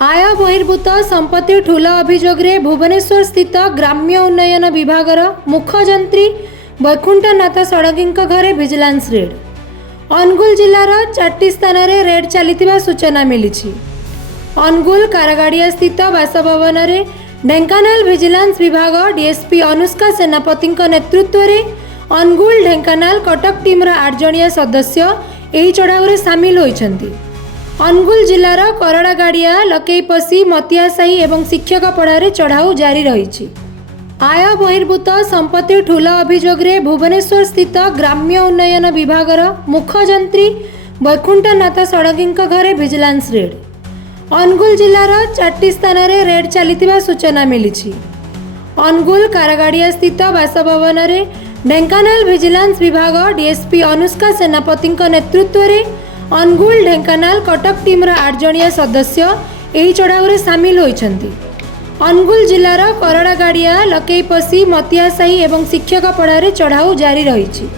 आय बहिर्भूत संपत्ति ठूल अभियोग भुवनेश्वर स्थित ग्राम्य उन्नयन विभागर मुख्य जंत्री वैकुंठनाथ षडंगी घरे विजिलेंस रेड। अनुगुल जिलार 4टी स्थान में रेड चली सूचना मिली। अनुगुल कारगाड़िया स्थित बासभवन में ढेंकानाल विजिलेंस विभाग डीएसपी अनुष्का सेनापति नेतृत्व में अनुगुल ढेंकानाल कटक टीम 8 जणिया सदस्य यह चढ़ाऊ सामिल होती। अनुगुल जिलार करड़ागाड़िया लकेईपसी मतियासाही और शिक्षक पढ़ारे चढ़ाऊ जारी रही। आय बहिर्भूत संपत्ति ठूल अभियोग भुवनेश्वर स्थित ग्राम्य उन्नयन विभागर मुख्य जंत्री वैकुंठनाथ षडंगी घरे विजिलेंस रेड। अनुगुल जिलार 4टी स्थान में रेड चली सूचना मिली। अनुगुल कारगाड़िया स्थित बासभवन में ढेंकानाल विजिलेंस विभाग डीएसपी अनुष्का सेनापति नेतृत्व में अनुगुल ढेंकानाल कटक टीम 8 जणिया सदस्य यह चढ़ाऊ सामिल होती। अनुगुल जिलार करड़ागाड़िया लकेईपसी मतियासाही और शिक्षक पढ़ारे चढ़ाऊ जारी रही।